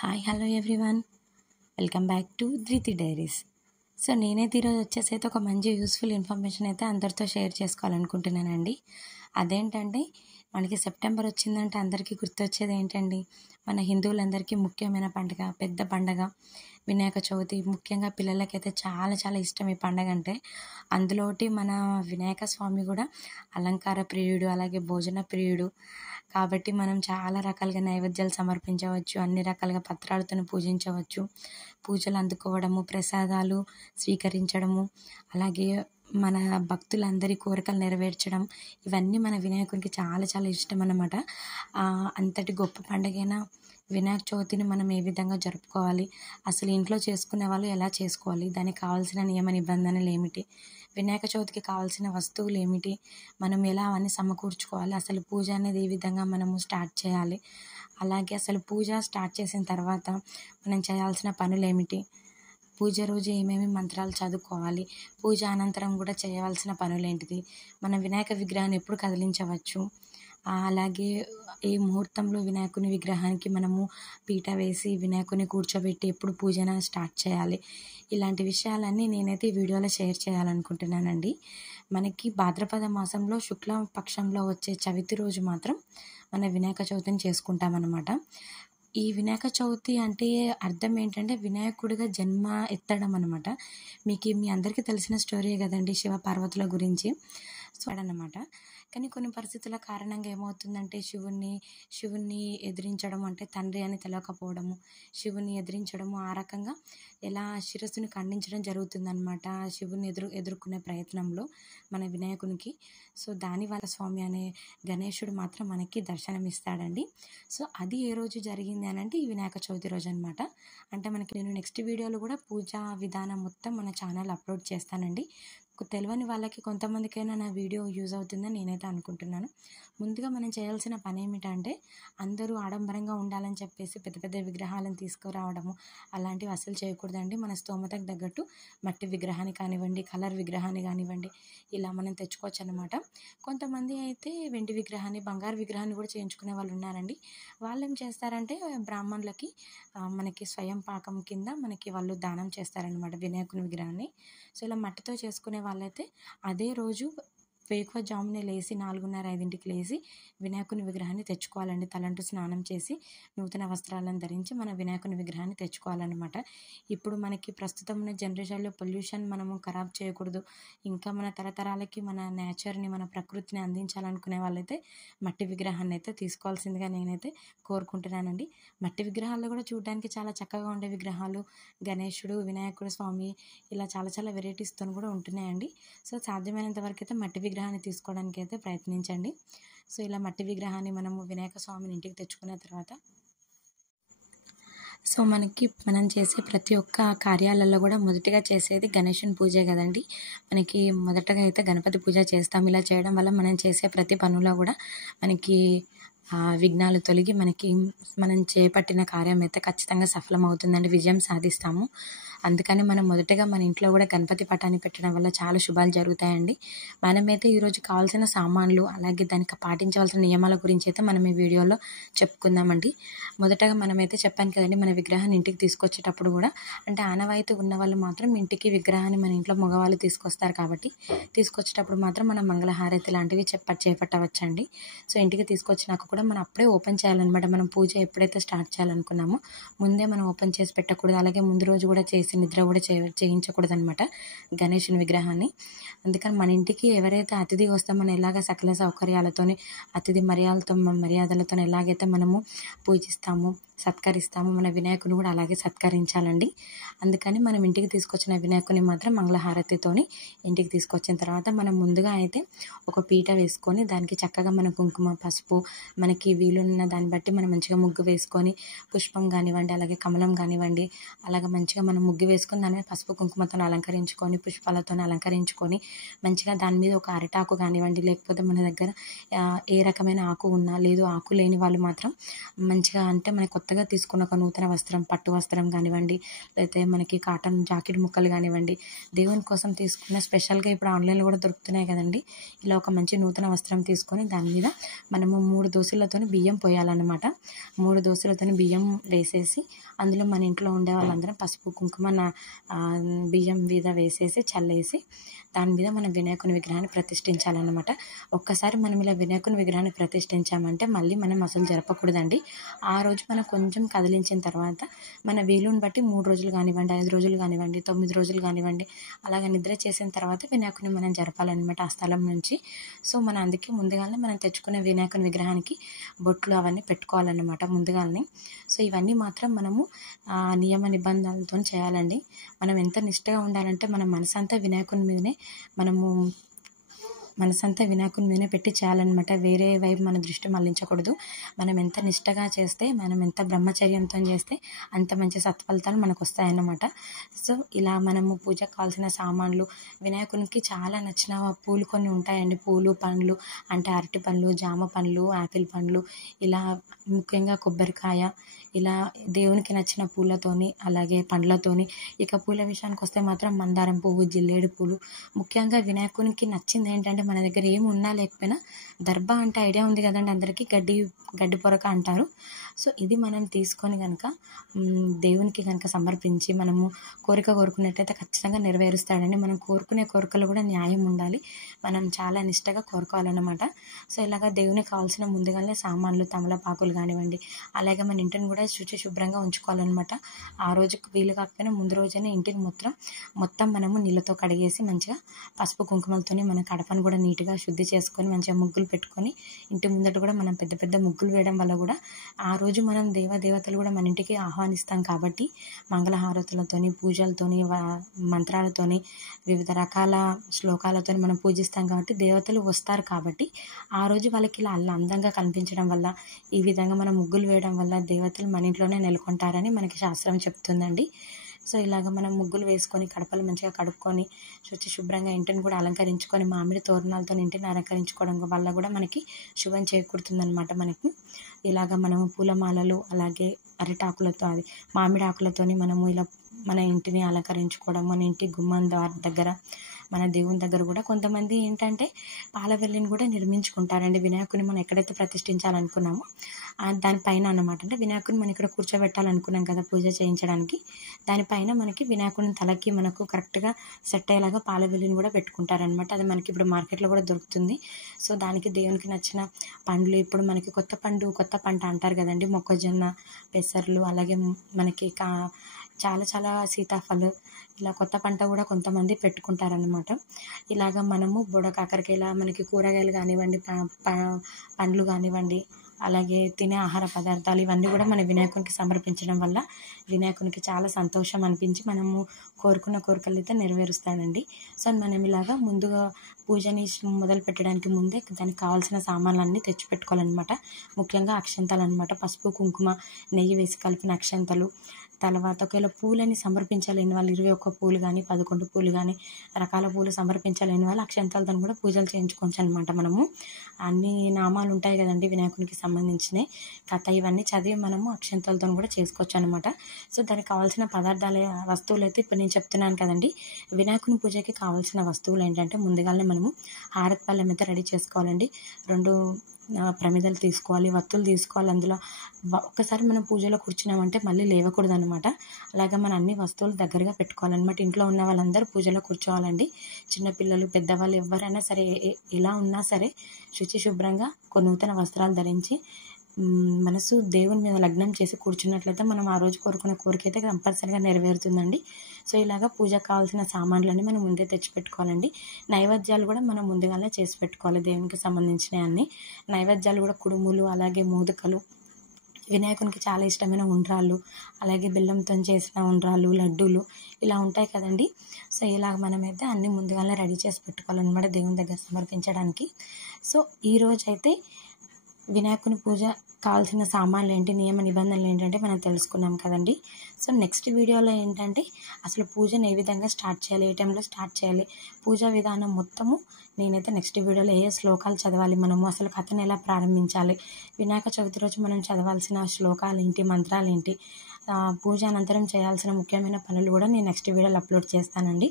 Hi hello everyone, welcome back to ధృతి diaries. So నేనైతే ఈరోజు వచ్చేసి ఒక మంచి యూస్ఫుల్ ఇన్ఫర్మేషన్ అయితే అందరితో షేర్ చేసుకోవాలనుకుంటున్నానండి. అదేంటంటే మనకి సెప్టెంబర్ వచ్చిందంటే అందరికీ గుర్తొచ్చేది ఏంటండి, మన హిందువులందరికీ ముఖ్యమైన పండుగ, పెద్ద పండుగ వినాయక చవితి. ముఖ్యంగా పిల్లలకైతే చాలా చాలా ఇష్టం ఈ పండుగ అంటే. అందులోటి మన వినాయక స్వామి కూడా అలంకార ప్రియుడు, అలాగే భోజన ప్రియుడు. కాబట్టి మనం చాలా రకాలుగా నైవేద్యాలు సమర్పించవచ్చు, అన్ని రకాలుగా పత్రాలతో పూజించవచ్చు, పూజలు అందుకోవడము, ప్రసాదాలు స్వీకరించడము, అలాగే మన భక్తులందరి కోరికలు నెరవేర్చడం, ఇవన్నీ మన వినాయకునికి చాలా చాలా ఇష్టం అన్నమాట. అంతటి గొప్ప పండుగైన వినాయక చవితిని మనం ఏ విధంగా జరుపుకోవాలి, అసలు ఇంట్లో చేసుకునే వాళ్ళు ఎలా చేసుకోవాలి, దానికి కావాల్సిన నియమ నిబంధనలు ఏమిటి, వినాయక చవితికి కావాల్సిన వస్తువులు ఏమిటి, మనం ఎలా అవన్నీ సమకూర్చుకోవాలి, అసలు పూజ అనేది ఏ విధంగా మనము స్టార్ట్ చేయాలి, అలాగే అసలు పూజ స్టార్ట్ చేసిన తర్వాత మనం చేయాల్సిన పనులు ఏమిటి, పూజ రోజు ఏమేమి మంత్రాలు చదువుకోవాలి, పూజ అనంతరం కూడా చేయవలసిన పనులేంటిది, మన వినాయక విగ్రహాన్ని ఎప్పుడు కదిలించవచ్చు, అలాగే ఈ ముహూర్తంలో వినాయకుని విగ్రహానికి మనము పీట వేసి వినాయకుని కూర్చోబెట్టి ఎప్పుడు పూజన స్టార్ట్ చేయాలి, ఇలాంటి విషయాలన్నీ నేనైతే ఈ వీడియోలో షేర్ చేయాలనుకుంటున్నానండి. మనకి భాద్రపద మాసంలో శుక్ల పక్షంలో వచ్చే చవితి రోజు మాత్రం మన వినాయక చవితిని చేసుకుంటామన్నమాట. ఈ వినాయక చవితి అంటే అర్థం ఏంటంటే వినాయకుడిగా జన్మ ఎత్తడం అనమాట. మీ అందరికీ తెలిసిన స్టోరీయే కదండి, శివ పార్వతుల గురించి. సో అదనమాట. కానీ కొన్ని పరిస్థితుల కారణంగా ఏమవుతుందంటే శివుణ్ణి ఎదిరించడం అంటే తండ్రి అని తెలియకపోవడము, శివుని ఎదిరించడము, ఆ రకంగా ఎలా శిరస్సుని ఖండించడం జరుగుతుందన్నమాట శివుని ఎదుర్కొనే ప్రయత్నంలో మన వినాయకునికి. సో దానివల్ల స్వామి అనే గణేశుడు మాత్రం మనకి దర్శనమిస్తాడండి. సో అది ఏ రోజు జరిగింది అని అంటే ఈ వినాయక చవితి రోజు అనమాట. అంటే మనకి నేను నెక్స్ట్ వీడియోలో కూడా పూజా విధానం మొత్తం మన ఛానల్ అప్లోడ్ చేస్తానండి. తెలియని వాళ్ళకి కొంతమందికైనా నా వీడియో యూజ్ అవుతుందని నేనైతే అనుకుంటున్నాను. ముందుగా మనం చేయాల్సిన పని ఏమిటంటే, అందరూ ఆడంబరంగా ఉండాలని చెప్పేసి పెద్ద పెద్ద విగ్రహాలను తీసుకురావడము అలాంటివి అస్సలు చేయకూడదండి. మన స్తోమతకు తగ్గట్టు మట్టి విగ్రహాన్ని కానివ్వండి, కలర్ విగ్రహాన్ని కానివ్వండి, ఇలా మనం తెచ్చుకోవచ్చు అనమాట. కొంతమంది అయితే వెండి విగ్రహాన్ని, బంగారు విగ్రహాన్ని కూడా చేయించుకునే వాళ్ళు ఉన్నారండి. వాళ్ళు ఏం చేస్తారంటే బ్రాహ్మణులకి మనకి స్వయం పాకం కింద మనకి వాళ్ళు దానం చేస్తారనమాట వినాయకుని విగ్రహాన్ని. సో ఇలా మట్టితో చేసుకునే వాళ్ళైతే అదే రోజు వేకువజామునే లేచి 4:30-5కి లేచి వినాయకుని విగ్రహాన్ని తెచ్చుకోవాలండి. తలంటు స్నానం చేసి నూతన వస్త్రాలను ధరించి మన వినాయకుని విగ్రహాన్ని తెచ్చుకోవాలన్నమాట. ఇప్పుడు మనకి ప్రస్తుతం ఉన్న జనరేషన్లో పొల్యూషన్ మనము ఖరాబ్ చేయకూడదు, ఇంకా మన తరతరాలకి మన నేచర్ని, మన ప్రకృతిని అందించాలనుకునే వాళ్ళైతే మట్టి విగ్రహాన్ని అయితే తీసుకోవాల్సిందిగా నేనైతే కోరుకుంటున్నానండి. మట్టి విగ్రహాల్లో కూడా చూడడానికి చాలా చక్కగా ఉండే విగ్రహాలు, గణేశుడు, వినాయకుడు స్వామి, ఇలా చాలా చాలా వెరైటీస్తో కూడా ఉంటున్నాయండి. సో సాధ్యమైనంత వరకు అయితే మట్టి విగ్రహాన్ని తీసుకోవడానికి అయితే ప్రయత్నించండి. సో ఇలా మట్టి విగ్రహాన్ని మనము వినాయక స్వామిని ఇంటికి తెచ్చుకున్న తర్వాత సో మనం చేసే ప్రతి ఒక్క కార్యాలలో కూడా మొదటిగా చేసేది గణేశుని పూజే కదండి. మనకి మొదటగా అయితే గణపతి పూజ చేస్తాం. ఇలా చేయడం వల్ల మనం చేసే ప్రతి పనులో కూడా మనకి విఘ్నాలు తొలగి మనం చేపట్టిన కార్యం అయితే ఖచ్చితంగా సఫలం అవుతుందండి, విజయం సాధిస్తాము. అందుకని మనం మొదటగా మన ఇంట్లో కూడా గణపతి పటాన్ని పెట్టడం వల్ల చాలా శుభాలు జరుగుతాయండి. మనమైతే ఈరోజు కావాల్సిన సామాన్లు, అలాగే దానికి పాటించవలసిన నియమాల గురించి అయితే మనం ఈ వీడియోలో చెప్పుకుందామండి. మొదటగా మనమైతే చెప్పాను కదండి, మన విగ్రహాన్ని ఇంటికి తీసుకొచ్చేటప్పుడు కూడా అంటే ఆనవాయితీ ఉన్న వాళ్ళు మాత్రం ఇంటికి విగ్రహాన్ని మన ఇంట్లో మగవాళ్ళు తీసుకొస్తారు కాబట్టి తీసుకొచ్చేటప్పుడు మాత్రం మనం మంగళహారతి లాంటివి చేపట్టవచ్చండి. సో ఇంటికి తీసుకొచ్చినాక కూడా మనం అప్పుడే ఓపెన్ చేయాలన్నమాట. మనం పూజ ఎప్పుడైతే స్టార్ట్ చేయాలనుకున్నామో ముందే మనం ఓపెన్ చేసి పెట్టకూడదు, అలాగే ముందు రోజు కూడా చేసి నిద్ర కూడా చేయించకూడదు అనమాట గణేశుని విగ్రహాన్ని. అందుకని మన ఇంటికి ఎవరైతే అతిథి వస్తామని ఎలాగ సకల సౌకర్యాలతోని అతిథి మర్యాదలతో ఎలాగైతే మనము పూజిస్తాము, సత్కరిస్తాము, మన వినాయకుని కూడా అలాగే సత్కరించాలండి. అందుకని మనం ఇంటికి తీసుకొచ్చిన వినాయకుని మాత్రం మంగళహారతితోని ఇంటికి తీసుకొచ్చిన తర్వాత మనం ముందుగా అయితే ఒక పీట వేసుకొని దానికి చక్కగా మన కుంకుమ, పసుపు, మనకి వీలున్న దాన్ని బట్టి మనం మంచిగా ముగ్గు వేసుకొని, పుష్పం కానివ్వండి, అలాగే కమలం కానివ్వండి, అలాగే మంచిగా మనం ముగ్గు వేసుకొని దాని మీద పసుపు కుంకుమతో అలంకరించుకొని, పుష్పాలతో అలంకరించుకొని, మంచిగా దాని మీద ఒక అరటాకు కానివ్వండి, లేకపోతే మన దగ్గర ఏ రకమైన ఆకు ఉన్నా, లేదు ఆకు లేని వాళ్ళు మాత్రం మంచిగా అంటే మన కొత్త కొత్తగా తీసుకున్న ఒక నూతన వస్త్రం, పట్టు వస్త్రం కానివ్వండి, లేకపోతే మనకి కాటన్ జాకెట్ ముక్కలు కానివ్వండి, దేవుని కోసం తీసుకున్న స్పెషల్గా ఇప్పుడు ఆన్లైన్లో కూడా దొరుకుతున్నాయి కదండి. ఇలా ఒక మంచి నూతన వస్త్రం తీసుకొని దాని మీద మనము 3 దోసెలతోని బియ్యం పోయాలన్నమాట. 3 దోసెలతోని బియ్యం వేసేసి అందులో మన ఇంట్లో ఉండే వాళ్ళందరం పసుపు కుంకుమ బియ్యం మీద వేసేసి చల్లేసి దాని మీద మనం వినాయకుని విగ్రహాన్ని ప్రతిష్ఠించాలన్నమాట. ఒక్కసారి మనం ఇలా వినాయకుని విగ్రహాన్ని ప్రతిష్ఠించామంటే మళ్ళీ మనం అసలు జరపకూడదండి. ఆ రోజు మనం కొంచెం కదిలించిన తర్వాత మన వీలుని బట్టి 3 రోజులు కానివ్వండి, 5 రోజులు కానివ్వండి, 9 రోజులు కానివ్వండి, అలాగ నిద్ర చేసిన తర్వాత వినాయకుని మనం జరపాలన్నమాట ఆ స్థలం నుంచి. సో మనం అందుకే ముందుగానే మనం తెచ్చుకునే వినాయకుని విగ్రహానికి బొట్లు అవన్నీ పెట్టుకోవాలన్నమాట ముందుగానే. సో ఇవన్నీ మాత్రం మనము నియమ నిబంధనలతో చేయాలండి. మనం ఎంత నిష్టగా ఉండాలంటే మన మనసంతా వినాయకుని మీదనే పెట్టి చేయాలన్నమాట. వేరే వైపు మన దృష్టి మళ్లించకూడదు. మనం ఎంత నిష్టగా చేస్తే, మనం ఎంత బ్రహ్మచర్యంతో చేస్తే అంత మంచి సత్ఫలితాలు మనకు వస్తాయన్నమాట. సో ఇలా మనము పూజకు కావాల్సిన సామాన్లు, వినాయకునికి చాలా నచ్చిన పూలు కొన్ని ఉంటాయండి. పూలు, పండ్లు అంటే అరటి పండ్లు, జామ పండ్లు, యాపిల్ పండ్లు, ఇలా ముఖ్యంగా కొబ్బరికాయ, ఇలా దేవునికి నచ్చిన పూలతోని అలాగే పండ్లతోని. ఇక పూల విషయానికి వస్తే మాత్రం మందారం పువ్వు, జిల్లేడు పూలు. ముఖ్యంగా వినాయకునికి నచ్చింది ఏంటంటే మన దగ్గర ఏమి ఉన్నా లేకపోయినా దర్భ అంటే ఐడియా ఉంది కదండి అందరికీ, గడ్డి పొరక అంటారు. సో ఇది మనం తీసుకొని కనుక దేవునికి కనుక సమర్పించి మనము కోరిక కోరుకున్నట్టయితే ఖచ్చితంగా నెరవేరుస్తాడండి. మనం కోరుకునే కోరికలు కూడా న్యాయం ఉండాలి. మనం చాలా నిష్టగా కోరుకోవాలన్నమాట. సో ఇలాగ దేవునికి కావాల్సిన ముందుగానే సామాన్లు, తమలపాకులు కానివ్వండి, అలాగే మన ఇంటిని కూడా శుభ్రంగా ఉంచుకోవాలన్నమాట. ఆ రోజుకి వీలు కాకపోయినా ముందు రోజైనా ఇంటిని మొత్తం మనము నీళ్ళతో కడిగేసి మంచిగా పసుపు కుంకుమలతోని మన కడపను కూడా నీట్గా శుద్ధి చేసుకొని మంచిగా ముగ్గులు పెట్టుకొని ఇంటి ముందట కూడా మనం పెద్ద పెద్ద ముగ్గులు వేయడం వల్ల కూడా ఆ రోజు మనం దేవతలు కూడా మన ఇంటికి ఆహ్వానిస్తాం కాబట్టి మంగళహారతులతోని, పూజలతోని, మంత్రాలతోని, వివిధ రకాల శ్లోకాలతోని మనం పూజిస్తాం కాబట్టి దేవతలు వస్తారు. కాబట్టి ఆ రోజు వాళ్ళకి ఇలా అందంగా కనిపించడం వల్ల, ఈ విధంగా మనం ముగ్గులు వేయడం వల్ల దేవతలు మన ఇంట్లోనే నెలకొంటారని మనకి శాస్త్రం చెప్తుందండి. సో ఇలాగ మనం ముగ్గులు వేసుకొని కడపలు మంచిగా కడుక్కొని శుభ్రంగా ఇంటిని కూడా అలంకరించుకొని మామిడి తోరణాలతో ఇంటిని అలంకరించుకోవడం వల్ల కూడా మనకి శుభం చేకూరుతుందన్నమాట. మనకి ఇలాగ మనము పూలమాలలు అలాగే అరిటాకులతో మామిడి ఆకులతోని మనము ఇలా మన ఇంటిని అలంకరించుకోవడం, మన ఇంటి గుమ్మం దగ్గర, మన దేవుని దగ్గర కూడా కొంతమంది ఏంటంటే పాలవెల్లిని కూడా నిర్మించుకుంటారండి. వినాయకుని మనం ఎక్కడైతే ప్రతిష్ఠించాలనుకున్నామో దానిపైన అన్నమాట. అంటే వినాయకుని మనం ఇక్కడ కూర్చోబెట్టాలనుకున్నాం కదా పూజ చేయించడానికి, దానిపైన మనకి వినాయకుని తలకి మనకు కరెక్ట్గా సెట్ అయ్యేలాగా పాలవెల్లిని కూడా పెట్టుకుంటారనమాట. అది మనకి ఇప్పుడు మార్కెట్లో కూడా దొరుకుతుంది. సో దానికి దేవునికి నచ్చిన పండ్లు, ఇప్పుడు మనకి కొత్త పంట అంటారు కదండి, మొక్కజొన్న, పెసర్లు, అలాగే మనకి చాలా సీతాఫలం, ఇలా కొత్త పంట కూడా కొంతమంది పెట్టుకుంటారనమాట. ఇలాగ మనము బుడకాకరకాయ, ఇలా మనకి కూరగాయలు కానివ్వండి, పండ్లు కానివ్వండి, అలాగే తినే ఆహార పదార్థాలు, ఇవన్నీ కూడా మన వినాయకునికి సమర్పించడం వల్ల వినాయకునికి చాలా సంతోషం అనిపించి మనము కోరుకున్న కోరికలు అయితే నెరవేరుస్తాడండి. సో మనం ఇలాగా ముందుగా పూజని మొదలు పెట్టడానికి ముందే దానికి కావాల్సిన సామాన్లన్నీ తెచ్చిపెట్టుకోవాలన్నమాట. ముఖ్యంగా అక్షంతలు అనమాట. పసుపు, కుంకుమ, నెయ్యి వేసి కలిపిన అక్షంతలు. తర్వాత ఒకవేళ పూలని సమర్పించలేని వాళ్ళు 21 పూలు కానీ 11 పూలు కానీ రకాల పూలు సమర్పించలేని వాళ్ళు అక్షంతలతో కూడా పూజలు చేయించుకోవచ్చు అనమాట. మనము అన్ని నామాలు ఉంటాయి కదండి వినాయకునికి సంబంధించినవి, కథ, ఇవన్నీ చదివి మనము అక్షంతలతో కూడా చేసుకోవచ్చు అనమాట. సో దానికి కావాల్సిన వస్తువులు అయితే ఇప్పుడు నేను చెప్తున్నాను కదండి. వినాయకుని పూజకి కావాల్సిన వస్తువులు ఏంటంటే ముందుగానే మనము హారతి పళ్ళెం అయితే రెడీ చేసుకోవాలండి. 2 ప్రమిదలు తీసుకోవాలి, వత్తులు తీసుకోవాలి. అందులో ఒక్కసారి మనం పూజలో కూర్చున్నామంటే మళ్ళీ లేవకూడదు అనమాట. అలాగే మన అన్ని వస్తువులు దగ్గరగా పెట్టుకోవాలన్నమాట. ఇంట్లో ఉన్న వాళ్ళందరూ పూజలో కూర్చోవాలండి. చిన్నపిల్లలు, పెద్దవాళ్ళు ఎవరైనా సరే, ఎలా ఉన్నా సరే శుభ్రంగా నూతన వస్త్రాలు ధరించి మనసు దేవుని మీద లగ్నం చేసి కూర్చున్నట్లయితే మనం ఆ రోజు కోరుకున్న కోరిక అయితే కంపల్సరీగా నెరవేరుతుందండి. సో ఇలాగ పూజకు కావాల్సిన సామాన్లన్నీ మనం ముందే తెచ్చిపెట్టుకోవాలండి. నైవేద్యాలు కూడా మనం ముందుగానే చేసి పెట్టుకోవాలి. దేవునికి సంబంధించిన అన్ని నైవేద్యాలు కూడా కుడుములు, అలాగే మోదకలు, వినాయకునికి చాలా ఇష్టమైన ఉండ్రాళ్ళు, అలాగే బెల్లంతో చేసిన ఉండ్రాళ్ళు, లడ్డూలు, ఇలా ఉంటాయి కదండి. సో ఇలాగ మనమైతే అన్నీ ముందుగానే రెడీ చేసి పెట్టుకోవాలన్నమాట దేవుని దగ్గర సమర్పించడానికి. సో ఈరోజైతే వినాయకుని పూజ కావాల్సిన సామాన్లు ఏంటి, నియమ నిబంధనలు ఏంటంటే మనం తెలుసుకున్నాం కదండి. సో నెక్స్ట్ వీడియోలో ఏంటంటే అసలు పూజను ఏ విధంగా స్టార్ట్ చేయాలి, ఏ టైంలో స్టార్ట్ చేయాలి, పూజా విధానం మొత్తము నేనైతే నెక్స్ట్ వీడియోలో ఏ శ్లోకాలు చదవాలి, మనము అసలు కథను ఎలా ప్రారంభించాలి, వినాయక చవితి రోజు మనం చదవాల్సిన శ్లోకాలు ఏంటి, మంత్రాలు ఏంటి, పూజ అనంతరం చేయాల్సిన ముఖ్యమైన పనులు కూడా నేను నెక్స్ట్ వీడియోలో అప్లోడ్ చేస్తానండి.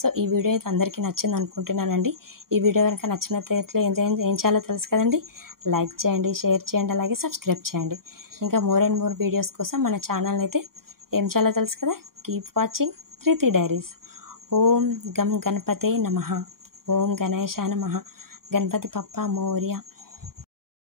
సో ఈ వీడియో అయితే అందరికీ నచ్చింది అనుకుంటున్నానండి. ఈ వీడియో కనుక నచ్చినట్లయితే ఏం చేయాలో తెలుసు కదండి. లైక్ చేయండి, షేర్ చేయండి, అలాగే సబ్స్క్రైబ్ చేయండి. ఇంకా మోర్ అండ్ మోర్ వీడియోస్ కోసం మన ఛానల్ని అయితే ఏం చేయాలో తెలుసు కదా. కీప్ వాచింగ్ ధృతి డైరీస్. ఓం గం గణపతే నమః. ఓం గణేశాయ నమః. గణపతి బప్పా మోరియా.